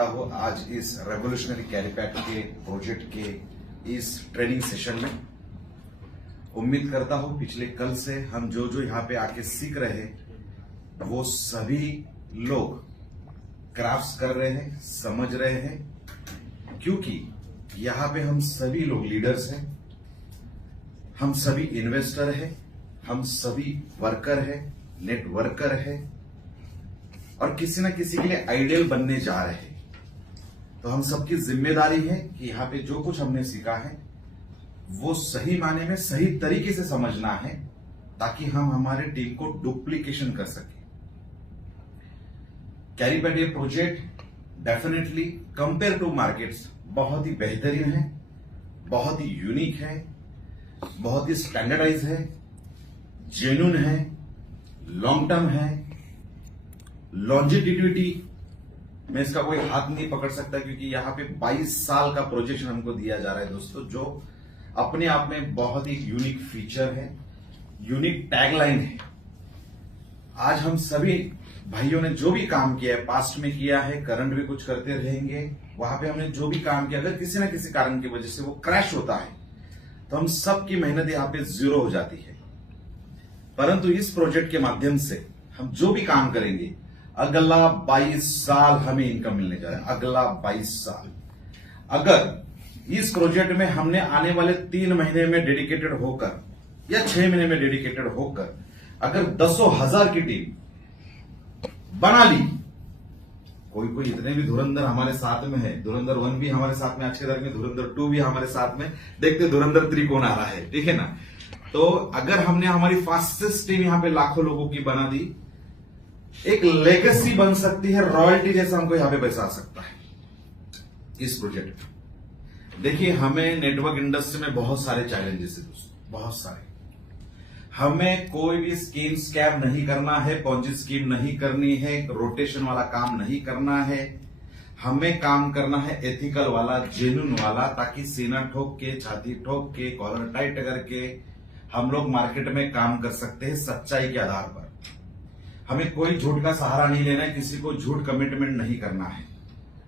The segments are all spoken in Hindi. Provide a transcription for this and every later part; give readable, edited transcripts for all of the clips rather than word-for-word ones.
हो आज इस रेवोल्यूशनरी कैरीपैक के प्रोजेक्ट के इस ट्रेनिंग सेशन में। उम्मीद करता हूं पिछले कल से हम जो यहां पे आके सीख रहे हैं वो सभी लोग क्राफ्ट्स कर रहे हैं, समझ रहे हैं, क्योंकि यहां पे हम सभी लोग लीडर्स हैं, हम सभी इन्वेस्टर हैं, हम सभी वर्कर हैं, नेटवर्कर हैं और किसी न किसी के लिए आइडियल बनने जा रहे हैं। तो हम सबकी जिम्मेदारी है कि यहां पे जो कुछ हमने सीखा है वो सही माने में सही तरीके से समझना है ताकि हम हमारे टीम को डुप्लीकेशन कर सके। कैरीपैक ये project definitely compare to markets बहुत ही बेहतरीन है, बहुत ही यूनिक है, बहुत ही स्टैंडर्डाइज है, जेन्युइन है, लॉन्ग टर्म है, लॉन्जिटिविटी में इसका कोई हाथ नहीं पकड़ सकता क्योंकि यहां पे 22 साल का प्रोजेक्शन हमको दिया जा रहा है दोस्तों, जो अपने आप में बहुत ही यूनिक फीचर है, यूनिक टैगलाइन है। आज हम सभी भाइयों ने जो भी काम किया है, पास्ट में किया है, करंट भी कुछ करते रहेंगे, वहां पे हमने जो भी काम किया अगर किसी न किसी कारण की वजह से वो क्रैश होता है तो हम सबकी मेहनत यहां पे जीरो हो जाती है। परंतु इस प्रोजेक्ट के माध्यम से हम जो भी काम करेंगे अगला 22 साल हमें इनकम मिलने जा रहा है। अगला 22 साल अगर इस प्रोजेक्ट में हमने आने वाले 3 महीने में डेडिकेटेड होकर या 6 महीने में डेडिकेटेड होकर अगर 10,000 की टीम बना ली, कोई इतने भी धुरंधर हमारे साथ में है, धुरंधर 1 भी हमारे साथ में आज के दौर में, धुरंधर 2 भी हमारे साथ में, देखते धुरंधर 3 कौन आ रहा है, ठीक है ना। तो अगर हमने हमारी फास्टेस्ट टीम यहां पे लाखों लोगों की बना दी, एक लेगेसी बन सकती है, रॉयल्टी जैसा हमको यहां पे बैसा सकता है इस प्रोजेक्ट में। देखिए, हमें नेटवर्क इंडस्ट्री में बहुत सारे चैलेंजेस है दोस्तों, बहुत सारे। हमें कोई भी स्कीम स्कैम नहीं करना है, पॉन्जी स्कीम नहीं करनी है, रोटेशन वाला काम नहीं करना है। हमें काम करना है एथिकल वाला, जेन्युइन वाला, ताकि सीना ठोक के, छाती ठोक के, कॉलर टाइट करके हम लोग मार्केट में काम कर सकते हैं सच्चाई के आधार पर। हमें कोई झूठ का सहारा नहीं लेना है, किसी को झूठ कमिटमेंट नहीं करना है।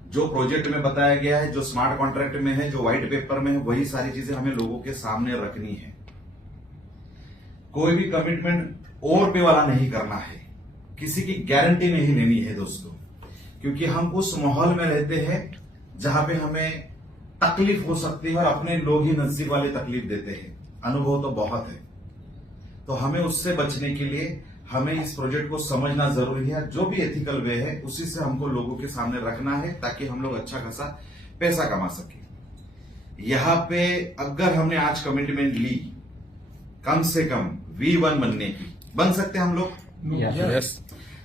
जो प्रोजेक्ट में बताया गया है, जो स्मार्ट कॉन्ट्रैक्ट में है, जो व्हाइट पेपर में है, वही सारी चीजें हमें लोगों के सामने रखनी है। कोई भी कमिटमेंट ओवर पे वाला नहीं करना है, किसी की गारंटी नहीं लेनी है दोस्तों, क्योंकि हम उस माहौल में रहते हैं जहां पे हमें तकलीफ हो सकती है और अपने लोग ही नजदीक वाले तकलीफ देते हैं। अनुभव तो बहुत है, तो हमें उससे बचने के लिए हमें इस प्रोजेक्ट को समझना जरूरी है। जो भी एथिकल वे है उसी से हमको लोगों के सामने रखना है ताकि हम लोग अच्छा खासा पैसा कमा सके। यहां पे अगर हमने आज कमिटमेंट ली कम से कम V1 बनने की, बन सकते हैं हम लोग? यस।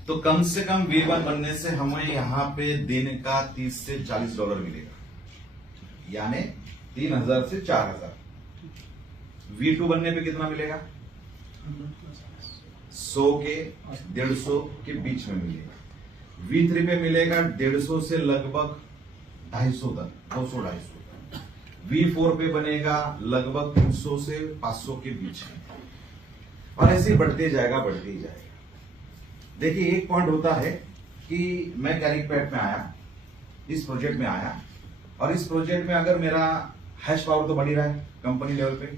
तो कम से कम V1 बनने से हमें यहां पे दिन का $30 से $40 मिलेगा, यानी 3,000 से 4,000। V2 बनने पे कितना मिलेगा? 100 के 150 के बीच में मिलेगा। V3 पे मिलेगा 150 से लगभग 250 तक, 200-250। V4 पे बनेगा लगभग 300 से 500 के बीच में, और ऐसे ही बढ़ते जाएगा, बढ़ते ही जाएगा। देखिए, एक पॉइंट होता है कि मैं कैरीपैक में आया, इस प्रोजेक्ट में आया, और इस प्रोजेक्ट में अगर मेरा हैश पावर तो बढ़ ही रहा है, कंपनी लेवल पे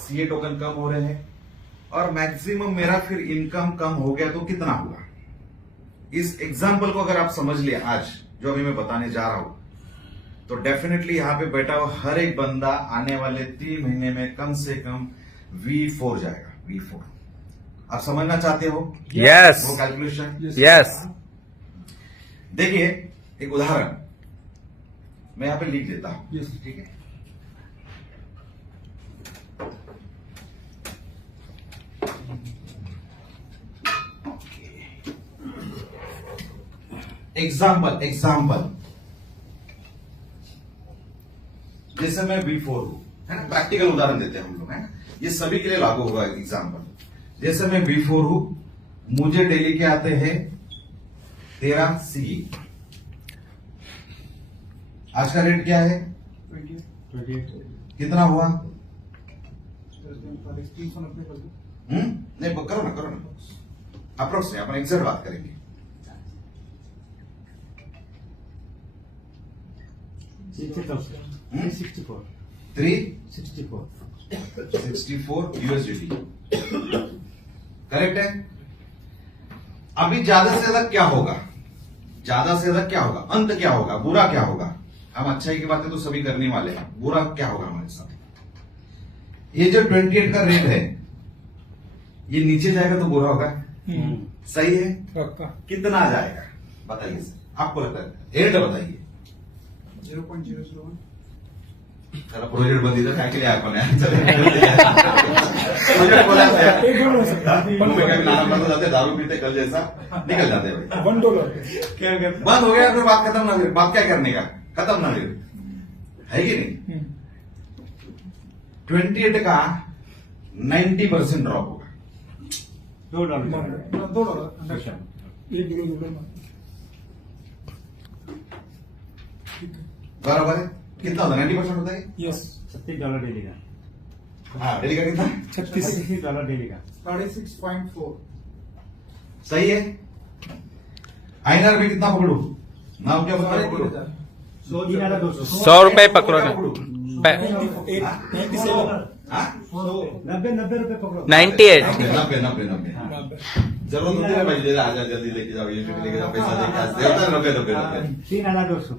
CA टोकन कम हो रहे हैं, और मैक्सिमम मेरा फिर इनकम कम हो गया तो कितना हुआ? इस एग्जाम्पल को अगर आप समझ लिया आज जो अभी मैं बताने जा रहा हूं, तो डेफिनेटली यहां पे बैठा हुआ हर एक बंदा आने वाले 3 महीने में कम से कम V4 जाएगा। V4 आप समझना चाहते हो? यस। वो कैलकुलेशन? यस। देखिए, एक उदाहरण मैं यहां पे लिख देता हूं, ठीक है। एग्जाम्पल जैसे मैं V4 हूं, है ना, प्रैक्टिकल उदाहरण देते हैं हम लोग, है ना, ये सभी के लिए लागू होगा। एग्जाम्पल जैसे मैं V4 हूं, मुझे डेली के आते हैं 13 CE। आज का रेट क्या है? 28। कितना हुआ? नहीं, करो ना, अप्रोक्स नहीं, अपन एग्जैक्ट बात करेंगे। 364 USDT करेक्ट है। अभी ज्यादा से ज्यादा क्या होगा, ज्यादा से ज्यादा क्या होगा, अंत क्या होगा, बुरा क्या होगा। हम अच्छाई की बातें तो सभी करने वाले हैं, बुरा क्या होगा हमारे साथ। ये जो 28 का रेट है ये नीचे जाएगा तो बुरा होगा, सही है। कितना आ जाएगा बताइए सर, आपको लगता है एंड बताइए। 0.001 त्याला प्रोजेक्ट बंदीचं काय केले आपण प्रोजेक्ट बोला नाना जाते दारू पीते कल जैसा निकल जाते भाई। $1 बंद हो गया फिर बात खत्म ना, फिर बात क्या करने का, खत्म ना फिर, है कि नहीं। 28 का 90% ड्रॉप होगा, $2 बराबर है। कितना होता है, 90% होता है। यस $36 डेली का, हाँ डेली का कितना, $36 डेली का। 36.4 सही है। आईनार में कितना पकड़ू, नाम क्या बता पकड़ू, 100 रुपए पकड़ो ना। 97 हाँ? 90 रुपए पकड़ो। 98 90 जरूरत होती है भाई, आ जा जल्दी लेके जाओ, ये लेके जाओ, पैसा लेके आज देता है 90 $3,200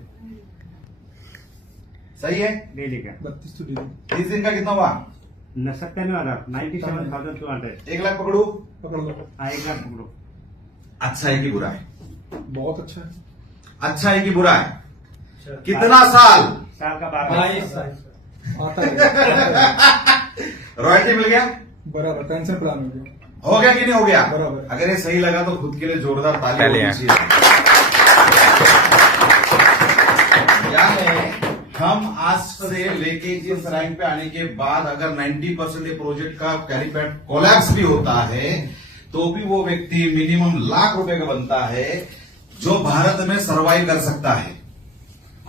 सही है। डेली का। 30 दिन का कितना हुआ, 97,200। 1 लाख पकड़ू। पकड़ लो। 1 लाख पकड़ो। अच्छा है कि बुरा है, बहुत अच्छा है। अच्छा है कि बुरा है। कितना साल, साल का 22 आता है रॉयल्टी मिल गया, बराबर, पेंशन प्लान हो गया। हो गया कि नहीं हो गया। बराबर। अगर ये सही लगा तो खुद के लिए जोरदार ताली तालियां। होनी चाहिए। यानी हम आज से लेके इस रैंक पे आने के बाद अगर 90% ये प्रोजेक्ट का कैरीपैड कोलैप्स भी होता है तो भी वो व्यक्ति मिनिमम लाख रुपए का बनता है जो भारत में सर्वाइव कर सकता है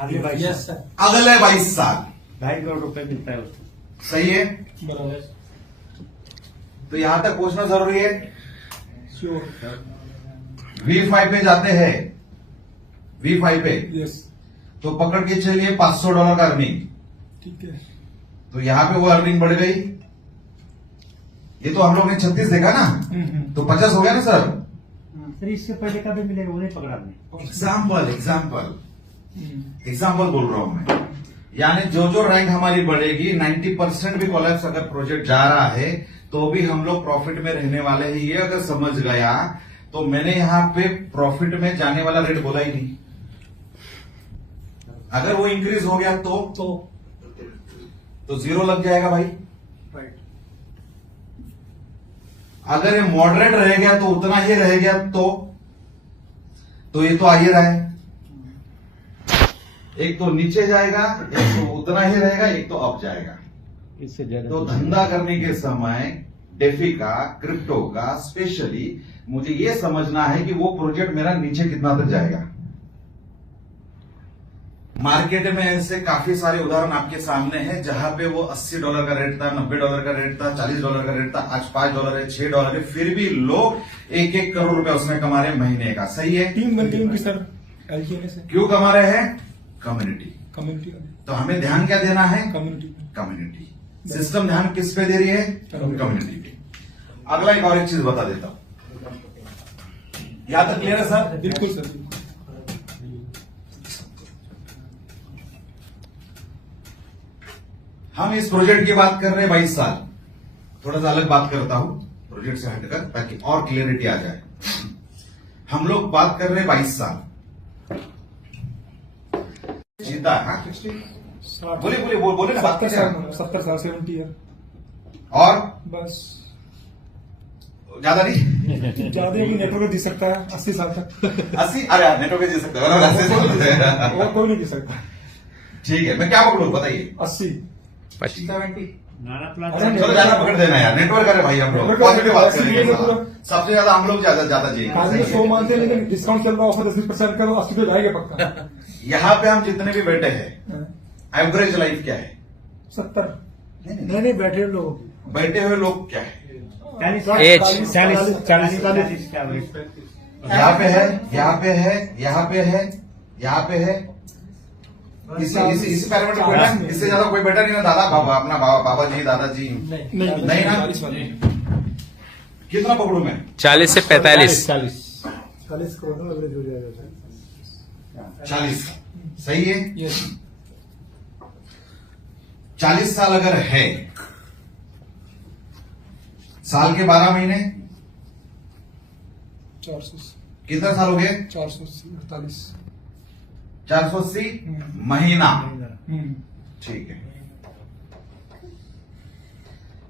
अगले 22 यस सर, अगले 22 साल। 2.5 करोड़ रुपए मिलता है उसको। सही है। बराबर, तो यहां तक पहुंचना जरूरी है। श्योर, V5 पे जाते हैं, V5 पे यस, तो पकड़ के चलिए $500 का अर्निंग। ठीक है। तो यहां पे वो अर्निंग बढ़ गई, ये तो हम लोग ने 36 देखा ना, तो 50 हो गया ना सर। सर इससे पहले का भी मिलेगा, उन्हें पकड़ा आपने। एग्जाम्पल बोल रहा हूं मैं। यानी जो जो रैंक हमारी बढ़ेगी 90% भी कोलैप्स अगर प्रोजेक्ट जा रहा है तो भी हम लोग प्रॉफिट में रहने वाले हैं। ये अगर समझ गया तो मैंने यहां पे प्रॉफिट में जाने वाला रेट बोला ही नहीं। अगर वो इंक्रीज हो गया तो 0 लग जाएगा भाई। राइट, अगर ये मॉडरेट रह गया तो उतना ही रह गया तो ये तो आ ही रहा है। एक तो नीचे जाएगा, एक तो उतना ही रहेगा, एक तो अप जाएगा। इससे ज्यादा तो धंधा करने के समय डेफी का, क्रिप्टो का स्पेशली मुझे ये समझना है कि वो प्रोजेक्ट मेरा नीचे कितना तक जाएगा। मार्केट में ऐसे काफी सारे उदाहरण आपके सामने हैं जहां पे वो $80 का रेट था, $90 का रेट था, $40 का रेट था, आज $5 है, $6 है, फिर भी लोग 1-1 करोड़ रुपए उसमें कमा रहे महीने का। सही है। टीम बनती है उनकी सर, LKN से क्यों कमा रहे हैं, कम्युनिटी। कम्युनिटी, तो हमें ध्यान क्या देना है, कम्युनिटी। कम्युनिटी। सिस्टम ध्यान किस पे दे रही है, कम्युनिटी पे। अगला एक और एक चीज बता देता हूं, यहां तक क्लियर है सर। बिल्कुल सर, बिल्कुल। हम इस प्रोजेक्ट की बात कर रहे हैं 22 साल। थोड़ा सा अलग बात करता हूं प्रोजेक्ट से हटकर ताकि और क्लियरिटी आ जाए। हम लोग बात कर रहे हैं 22 साल जीता है। हाँ? बोले ना बात 70 साल 70 ईयर, और बस। ज्यादा नहीं, ज्यादा भी नेटवर्क जी सकता है 80 साल तक, 80। अरे नेटवर्क जी सकते हैं, 80 साल और कोई नहीं जी सकता। ठीक है, मैं क्या पकड़ू बताइए। 80, 70। नाना प्लान चलो ज्यादा पकड़ देना यार, नेटवर्क करे भाई हम लोग पॉजिटिव बात करेंगे। सबसे ज्यादा हम लोग ज्यादा आज में 100 चाहिए। मानते हैं, लेकिन डिस्काउंट चल रहा है, ऑफर 10% का, 80 पे जाएगा पक्का। यहाँ पे हम जितने भी बैठे हैं एवरेज लाइफ क्या है, 70 नहीं, नहीं बैठे लोग, बैठे हुए लोग क्या है, एज 40 का यहाँ पे है, यहाँ पे है, यहाँ पे है, यहाँ पे है, इसी पैरामीटर कोई ना, इससे ज्यादा कोई बेटा नहीं है। दादा बाबा, अपना बाबा जी, दादाजी नहीं ना। कितना पकड़ू मैं? 40 से 45। 40 को ना एवरेज हो जाएगा। 40 सही है। यस 40 साल अगर है, साल के 12 महीने 400 कितना साल हो गए? 448 480 महीना। ठीक है,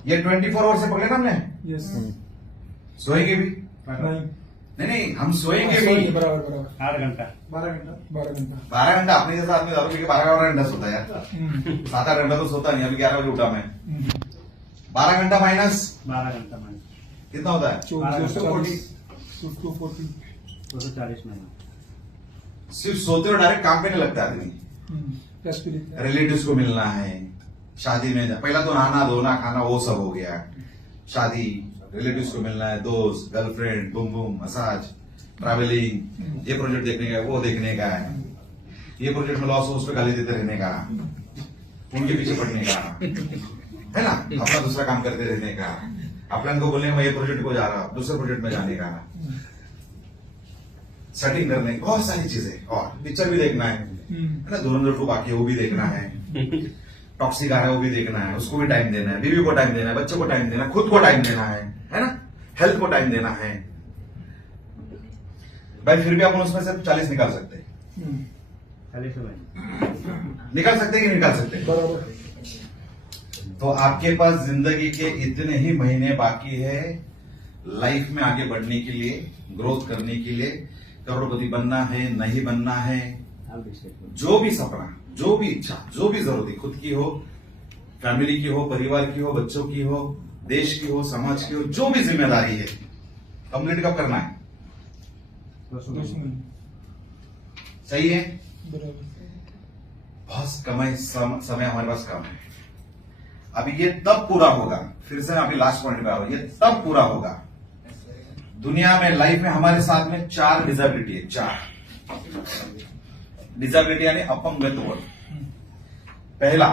ये 24 आवर से पकड़े ना हमने। यस सोएंगे भी? नहीं नहीं, हम सोएंगे सही भी। है, बराबर 8 घंटा 12 घंटा 12 घंटा अपने जैसा आदमी दारू पी के 12 घंटा सोता है यार। 7-8 घंटा तो सोता नहीं। अभी 11 बजे उठा मैं। 12 घंटा माइनस 12 घंटा मान कितना होता है? 240 240 महीना। सिर्फ सोते और डायरेक्ट काम पे नहीं लगता आदमी। रिलेटिव्स को मिलना है, शादी में पहला तो नहाना धोना खाना वो सब हो गया। शादी, रिलेटिव्स को मिलना है, दोस्त, girlfriend, boom boom, massage, travelling, ये प्रोजेक्ट देखने का है, वो देखने का है, ये प्रोजेक्ट में लॉस हो उस पर गाली देते रहने का, उनके पीछे पड़ने का है ना, अपना दूसरा काम करते रहने का, अपने को बोलने मैं ये प्रोजेक्ट को जा रहा हूं, दूसरे प्रोजेक्ट में जाने का, सेटिंग करने की बहुत सारी चीजें। और पिक्चर भी देखना है ना, धुरंधर 2 बाकी है वो भी देखना है, टॉक्सिक आ रहा है वो भी देखना है, उसको भी टाइम देना है, बीवी को टाइम देना है, बच्चों को टाइम देना है, खुद को टाइम देना है ना, हेल्थ को टाइम देना है भाई। फिर भी अपन उसमें से 40 निकाल सकते हैं। 40 महीना निकाल सकते हैं कि नहीं निकाल सकते? बराबर। तो आपके पास जिंदगी के इतने ही महीने बाकी है लाइफ में आगे बढ़ने के लिए, ग्रोथ करने के लिए। करोड़पति बनना है, नहीं बनना है, जो भी सपना, जो भी इच्छा, जो भी जरूरत खुद की हो, फैमिली की हो, परिवार की हो, बच्चों की हो, देश की हो, समाज की हो, जो भी जिम्मेदारी है कंप्लीट कब करना है? 2 महीने सही है। बराबर। बहुत कम समय हमारे पास कम है। अभी ये तब पूरा होगा, फिर से अभी लास्ट पॉइंट पे आ रहा हूं, ये तब पूरा होगा। दुनिया में, लाइफ में हमारे साथ में 4 डिसेबिलिटी है। 4 डिसेबिलिटी यानी अपंगत्व। पहला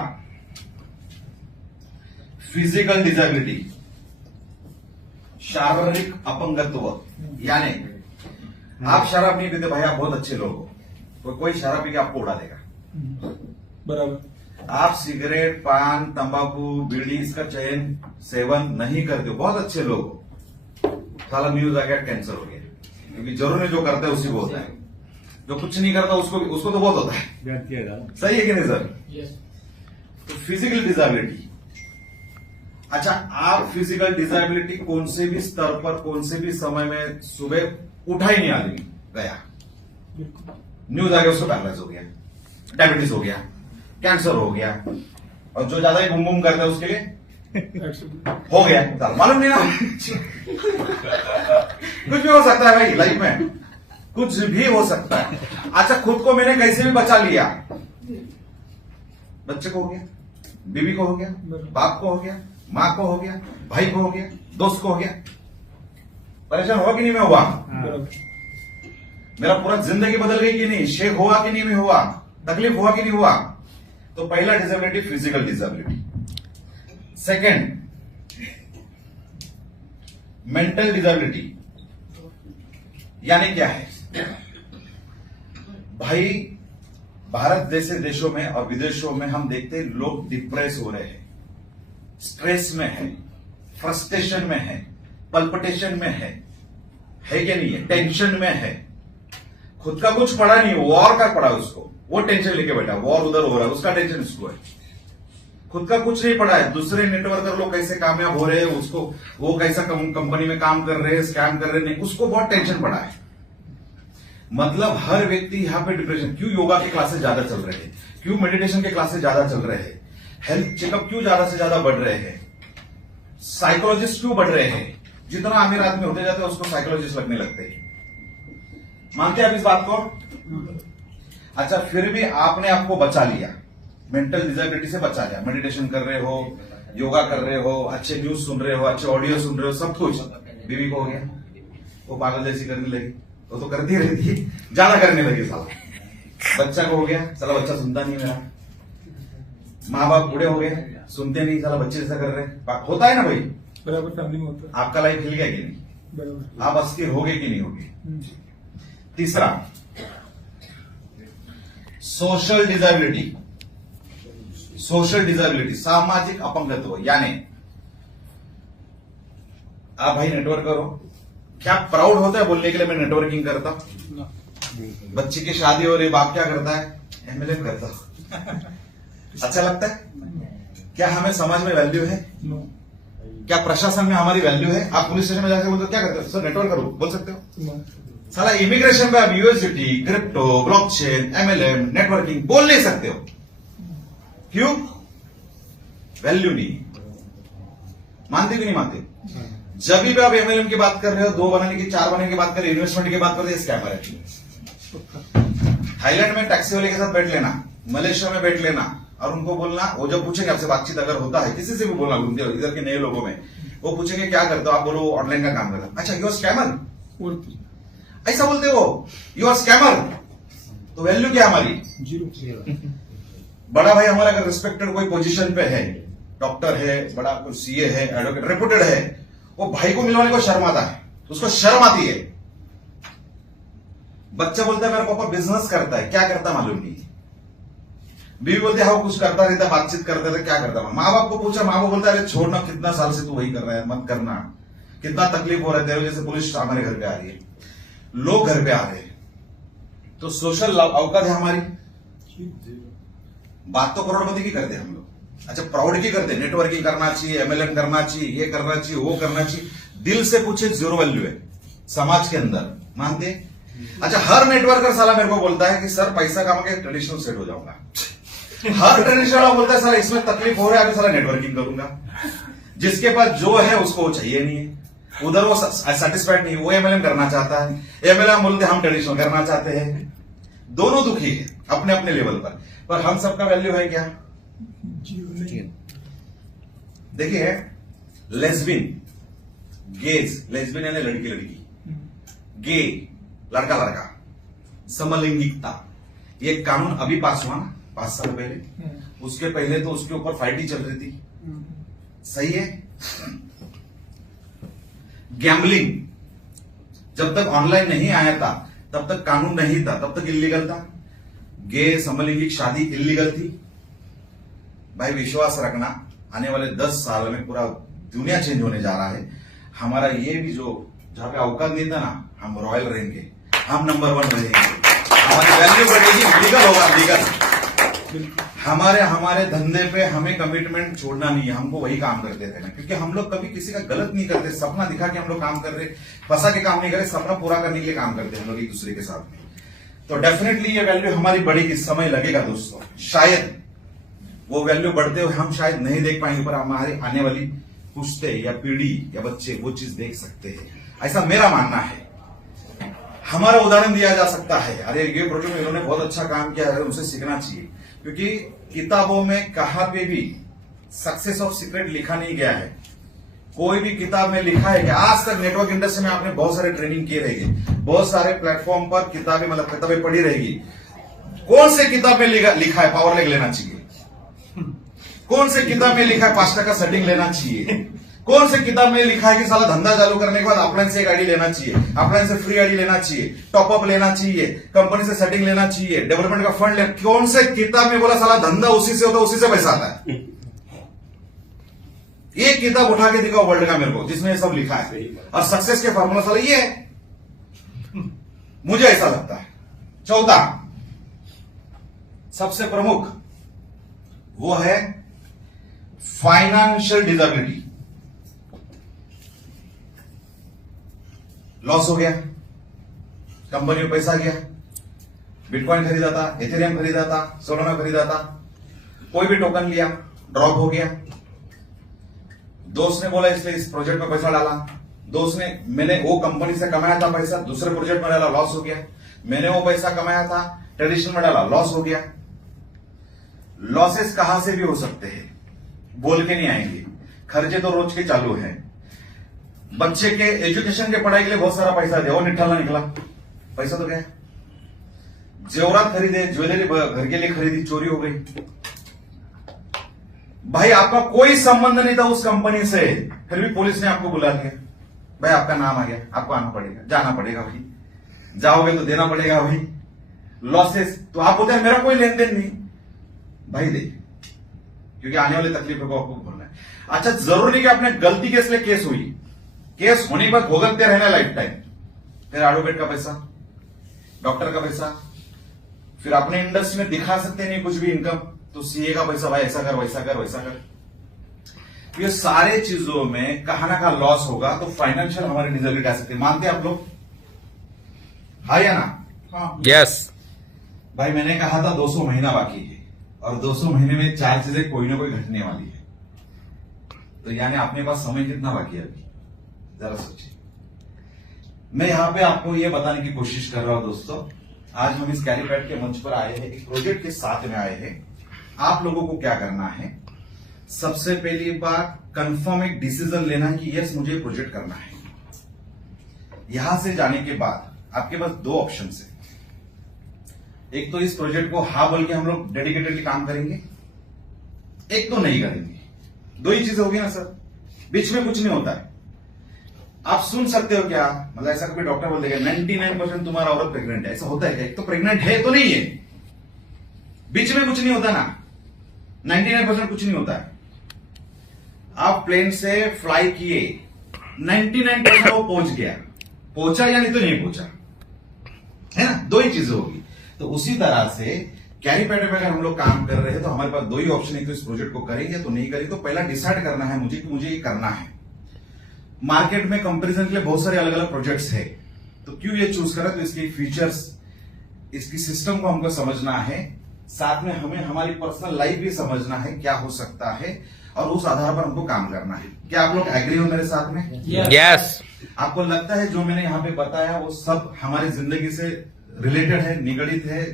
फिजिकल डिसेबिलिटी, शारीरिक अपंगत्व, यानी आप शराब नहीं पीते भाई, आप बहुत अच्छे लोग हो, तो कोई शराब पी के आपको उड़ा देगा। बराबर। आप सिगरेट, पान, तंबाकू, बीड़ी इसका चयन सेवन नहीं करते हो, बहुत अच्छे लोग हो, साला न्यूज आ गया कैंसर हो गया, क्योंकि जरूर नहीं जो करता है उसी को होता है, जो कुछ नहीं करता उसको तो बहुत होता है। सही है कि नहीं सर? तो फिजिकल डिसेबिलिटी। अच्छा, आप फिजिकल डिसेबिलिटी कौन से भी स्तर पर, कौन से भी समय में, सुबह उठा ही नहीं आदमी गया, न्यूज आ गया उसको पैरालाइज हो गया, डायबिटीज हो गया, कैंसर हो गया, और जो ज्यादा ही बुम बुम करता है उसके लिए हो गया, मालूम नहीं ना। कुछ भी हो सकता है भाई लाइफ में, कुछ भी हो सकता है। अच्छा, खुद को मैंने कैसे भी बचा लिया, बच्चे को हो गया, बीवी को हो गया, बाप को हो गया, माँ को हो गया, भाई को हो गया, दोस्त को हो गया, परेशान हुआ कि नहीं मैं हुआ? मेरा पूरा जिंदगी बदल गई कि नहीं? शेख हुआ कि नहीं मैं हुआ? तकलीफ हुआ कि नहीं हुआ? तो पहला disability physical disability. Second, mental disability, यानी क्या है भाई? भारत जैसे देशों में और विदेशों में हम देखते हैं लोग डिप्रेस हो रहे हैं, स्ट्रेस में है, फ्रस्ट्रेशन में है, पल्पिटेशन में है क्या नहीं है? टेंशन में है, खुद का कुछ पड़ा नहीं, वॉर का पड़ा उसको, वो टेंशन लेके बैठा, वॉर उधर हो रहा है उसका टेंशन उसको है, खुद का कुछ नहीं पड़ा है, दूसरे नेटवर्कर लोग कैसे कामयाब हो रहे हैं, उसको वो कैसा कंपनी में काम कर रहे हैं, स्कैम कर रहे हैं, नहीं, उसको बहुत टेंशन पड़ा है। मतलब हर व्यक्ति यहां पे डिप्रेशन। क्यों योगा के क्लासेस ज्यादा चल रहे हैं? क्यों मेडिटेशन के क्लासेस ज्यादा चल रहे हैं? हेल्थ चेकअप क्यों ज्यादा से ज्यादा बढ़ रहे हैं? साइकोलॉजिस्ट क्यों बढ़ रहे हैं? जितना अमीर आदमी होते जाते हैं उसको साइकोलॉजिस्ट लगने लगते हैं। मानते हैं आप इस बात को? अच्छा, फिर भी आपने आपको बचा लिया, मेंटल डिसेबिलिटी से बचा लिया, मेडिटेशन कर रहे हो, योगा कर रहे हो, अच्छे न्यूज सुन रहे हो, अच्छे ऑडियो सुन रहे हो, सब कुछ। बीवी को हो गया, वो पागल जैसी करने लगी, वो तो करती रहती, ज्यादा करने लगी साला, बच्चा को हो गया, साला बच्चा सुनता नहीं मेरा। माँ बाप बूढ़े हो गए, सुनते नहीं, साला बच्चे जैसा कर रहे हैं। होता है ना भाई, बराबर फैमिली में होता आपका लाइफ हिल गया कि नहीं? है बराबर। आप अस्थिर हो गए कि नहीं होगे? तीसरा, सोशल डिजेबिलिटी। सोशल डिजेबिलिटी, सामाजिक अपंगत्व, यानी आप भाई नेटवर्क करो, क्या प्राउड होता है बोलने के लिए मैं नेटवर्किंग करता? बच्ची की शादी हो रही, बाप क्या करता है? एमएलए करता। अच्छा लगता है? क्या हमें समाज में वैल्यू है? नो। क्या प्रशासन में हमारी वैल्यू है? आप पुलिस स्टेशन में जाकर बोलते हो क्या करते हो? सर नेटवर्क करो, बोल सकते हो? नो। साला इमिग्रेशन पे आप USDT, crypto, blockchain, MLM, networking बोल नहीं सकते हो। क्यों? वैल्यू नहीं। मानते कि नहीं मानते? जब भी आप एमएलएम की बात कर रहे हो, 2 बनाने की, 4 बनाने की बात कर रहे हो, इन्वेस्टमेंट की बात कर रहे हो, स्कैमर है। थाईलैंड में टैक्सी वाले के साथ बैठ लेना, मलेशिया में बैठ लेना और उनको बोलना, वो जब पूछेंगे आपसे, बातचीत अगर होता है, किसी से भी बोलना, घूमते हो इधर के नए लोगों में, वो पूछेंगे क्या करते हो, आप बोलो ऑनलाइन का काम करता। अच्छा, यू आर स्कैमर, ऐसा बोलते हो, यू आर स्कैमर, तो वैल्यू क्या हमारी? जीरो। बड़ा भाई हमारा अगर रिस्पेक्टेड कोई पोजीशन पे है, डॉक्टर है, बड़ा कोई सीए है, एडवोकेट, रेपुटेड है, वो भाई को मिलवाने को शर्म आता है, उसको शर्म आती है। बच्चा बोलता है मेरा पापा बिजनेस करता है, क्या करता मालूम नहीं। बीवी बोलती है हाँ कुछ करता रहता, बातचीत करता रहता, क्या करता? माँ बाप को पूछा, माँ बाप बोलता है अरे छोड़ना, कितना साल से तू वही कर रहा है, मत करना, कितना तकलीफ हो रहा है तेरे वजह से, पुलिस हमारे घर पे आ रही है, लोग घर पे आ रहे हैं, तो सोशल औकात है हमारी? बात तो करोड़पति की करते हैं हम लोग। अच्छा, प्राउड की करते हैं, नेटवर्किंग करना चाहिए, एमएलएम करना चाहिए, ये करना चाहिए, वो करना चाहिए। दिल से पूछे, जीरो वैल्यू है समाज के अंदर, मानते? अच्छा, हर नेटवर्कर साला मेरे को बोलता है कि सर पैसा कमा के ट्रेडिशनल सेट हो जाऊंगा। हर ट्रेडिशनल वाला बोलता है साला इसमें तकलीफ हो रहा है, अभी साला नेटवर्किंग करूंगा। जिसके पास जो है उसको वो चाहिए नहीं है, उधर वो सेटिस्फाइड नहीं है, वो एमएलएम करना चाहता है, एमएलएम बोलते हम ट्रेडिशनल करना चाहते हैं। दोनों दुखी है अपने अपने लेवल पर हम सबका वैल्यू है क्या? देखिए, लेस्बियन, गेज, लेस्बियन यानी लड़की लड़की, गे लड़का लड़का, समलैंगिकता, ये कानून अभी पास हुआ ना 5 साल पहले, उसके पहले तो उसके ऊपर फाइटिंग चल रही थी। सही है? गैम्बलिंग जब तक ऑनलाइन नहीं आया था तब तक कानून नहीं था, तब तक इलीगल था। गे समलैंगिक शादी इलीगल थी। भाई विश्वास रखना, आने वाले 10 साल में पूरा दुनिया चेंज होने जा रहा है। हमारा ये भी जो जहां पे औकात नहीं था ना, हम रॉयल रहेंगे, हम नंबर 1 रहेंगे, हमारी वैल्यू बढ़ेगी, लीगल होगा, लीगल। हमारे धंधे पे हमें कमिटमेंट छोड़ना नहीं है, हमको वही काम करते रहना, क्योंकि हम लोग कभी किसी का गलत नहीं करते। सपना दिखा के हम लोग काम कर रहे, फंसा के काम नहीं कर रहे, सपना पूरा करने के लिए काम करते हैं हम लोग एक दूसरे के साथ में। तो डेफिनेटली ये वैल्यू हमारी बढ़ेगी, समय लगेगा दोस्तों, शायद वो वैल्यू बढ़ते हुए हम शायद नहीं देख पाएंगे, पर हमारी आने वाली पुश्ते या पीढ़ी या बच्चे वो चीज देख सकते हैं, ऐसा मेरा मानना है। हमारा उदाहरण दिया जा सकता है, अरे ये प्रोजेक्ट में इन्होंने बहुत अच्छा काम किया है, उनसे सीखना चाहिए, क्योंकि किताबों में कहां पे भी सक्सेस ऑफ सीक्रेट लिखा नहीं गया है। कोई भी किताब में लिखा है कि आज तक नेटवर्क इंडस्ट्री में आपने बहुत सारे ट्रेनिंग किए रहेगी, बहुत सारे प्लेटफॉर्म पर किताबें मतलब किताबें पढ़ी रहेगी, कौन से किताब में लिखा है पावर लेग लेना चाहिए, कौन से किताब में लिखा है 5 टका सेटिंग लेना चाहिए, कौन से किताब में लिखा है कि साला धंधा चालू करने के बाद अपलाइन से एक आईडी लेना चाहिए, अपलाइन से फ्री आईडी लेना चाहिए, टॉपअप लेना चाहिए, कंपनी से सेटिंग लेना चाहिए, डेवलपमेंट का फंड लेना, कौन से किताब में बोला साला धंधा उसी से होता है, उसी से पैसा आता है? एक किताब उठा के दिखाओ वर्ल्ड का मेरे को जिसमें ये सब लिखा है, और सक्सेस के फॉर्मूला साला ये है, मुझे ऐसा लगता है। चौथा सबसे प्रमुख वो है फाइनेंशियल डिसेबिलिटी। लॉस हो गया, कंपनी में पैसा गया, बिटकॉइन खरीदा था, एथेरियम खरीदा था, सोलोना खरीदा था, कोई भी टोकन लिया, ड्रॉप हो गया, दोस्त ने बोला इसलिए इस प्रोजेक्ट में पैसा डाला, दोस्त ने, मैंने वो कंपनी से कमाया था पैसा, दूसरे प्रोजेक्ट में डाला, लॉस हो गया, मैंने वो पैसा कमाया था ट्रेडिशनल में डाला, लॉस हो गया। लॉसेस कहां से भी हो सकते हैं, बोल के नहीं आएंगे, खर्चे तो रोज के चालू हैं। बच्चे के एजुकेशन के पढ़ाई के लिए बहुत सारा पैसा दिया, वो निठल्ला निकला, पैसा तो गया। जेवरात खरीदे, ज्वेलरी घर के लिए खरीदी, चोरी हो गई। भाई आपका कोई संबंध नहीं था उस कंपनी से, फिर भी पुलिस ने आपको बुला लिया। भाई आपका नाम आ गया, आपको आना पड़ेगा, जाना पड़ेगा भाई, जाओगे तो देना पड़ेगा भाई। लॉसेस तो आप बोलते हैं मेरा कोई लेन देन नहीं, भाई दे, क्योंकि आने वाली तकलीफों को आपको भूलना है। अच्छा, जरूरी नहीं कि आपने गलती के इसलिए केस हुई, केस होने के बाद भुगतते रहना लाइफ टाइम। फिर एडवोकेट का पैसा, डॉक्टर का पैसा, फिर अपने इंडस्ट्री में दिखा सकते नहीं कुछ भी इनकम, तो सीए का पैसा, भाई ऐसा कर वैसा कर वैसा कर। ये सारे चीजों में कहा ना कहा लॉस होगा, तो फाइनेंशियल हमारी डिजेबिलिटी आ सकती है। मानते हैं आप लोग? हाँ या ना? हाँ। यस। भाई मैंने कहा था 200 महीना बाकी है, और 200 महीने में 4 चीजें कोई ना कोई घटने वाली है। तो यानी अपने पास समय कितना बाकी है अभी, जरा सोचिए। मैं यहां पे आपको ये बताने की कोशिश कर रहा हूं दोस्तों, आज हम इस कैरीपैड के मंच पर आए हैं, एक प्रोजेक्ट के साथ में आए हैं। आप लोगों को क्या करना है, सबसे पहली बात कंफर्म एक डिसीजन लेना है कि यस मुझे प्रोजेक्ट करना है। यहां से जाने के बाद आपके पास 2 ऑप्शन है। एक तो इस प्रोजेक्ट को हाँ बोल के हम लोग डेडिकेटेडली काम करेंगे, एक तो नहीं करेंगे। 2 ही चीजें होगी ना सर, बीच में कुछ नहीं होता है। आप सुन सकते हो क्या, मतलब ऐसा कभी डॉक्टर बोल देगा 99% तुम्हारा औरत प्रेग्नेंट है, ऐसा होता है क्या? एक तो प्रेग्नेंट है तो नहीं है, बीच में कुछ नहीं होता ना, 99% कुछ नहीं होता है। आप प्लेन से फ्लाई किए, 99% वो पहुंच गया, पहुंचा या नहीं तो नहीं पहुंचा, है ना? 2 ही चीजें होगी। तो उसी तरह से कैरीपैड पे अगर हम लोग काम कर रहे हैं तो हमारे पास 2 ही ऑप्शन है, तो इस प्रोजेक्ट को करेंगे तो नहीं करेंगे। तो पहला डिसाइड करना है मुझे कि मुझे ये करना है। मार्केट में कंपैरिजन के लिए बहुत सारे अलग अलग प्रोजेक्ट्स है, तो क्यों ये चूज करा? तो इसके फीचर्स, इसकी सिस्टम को हमको समझना है, साथ में हमें हमारी पर्सनल लाइफ भी समझना है क्या हो सकता है, और उस आधार पर हमको काम करना है। क्या आप लोग एग्री हो मेरे साथ में? यस। आपको लगता है जो मैंने यहां पे बताया वो सब हमारी जिंदगी से रिलेटेड है, निगड़ित है,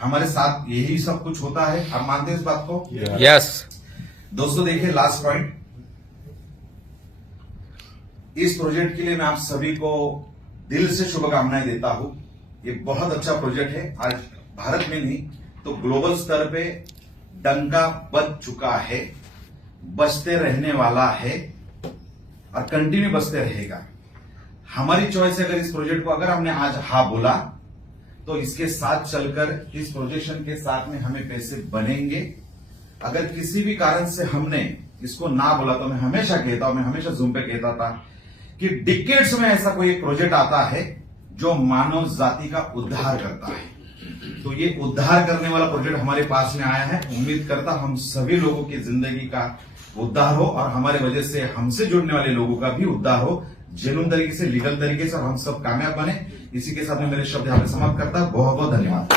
हमारे साथ यही सब कुछ होता है? आप मानते हैं इस बात को? यस। दोस्तों देखिए, लास्ट पॉइंट, इस प्रोजेक्ट के लिए मैं आप सभी को दिल से शुभकामनाएं देता हूं। ये बहुत अच्छा प्रोजेक्ट है, आज भारत में नहीं तो ग्लोबल स्तर पे डंका बज चुका है, बजते रहने वाला है और कंटिन्यू बजते रहेगा। हमारी चॉइस है, अगर इस प्रोजेक्ट को अगर हमने आज हाँ बोला तो इसके साथ चलकर इस प्रोजेक्शन के साथ में हमें पैसे बनेंगे। अगर किसी भी कारण से हमने इसको ना बोला तो मैं हमेशा कहता हूं, मैं हमेशा जूम पे कहता था कि डिकेड्स में ऐसा कोई एक प्रोजेक्ट आता है जो मानव जाति का उद्धार करता है। तो ये उद्धार करने वाला प्रोजेक्ट हमारे पास में आया है। उम्मीद करता हम सभी लोगों की जिंदगी का उद्धार हो और हमारे वजह से हमसे जुड़ने वाले लोगों का भी उद्धार हो, जेन्युइन तरीके से, लीगल तरीके से, और हम सब कामयाब बने। इसी के साथ में मेरे शब्द यहां पर समाप्त करता हूं। बहुत बहुत धन्यवाद।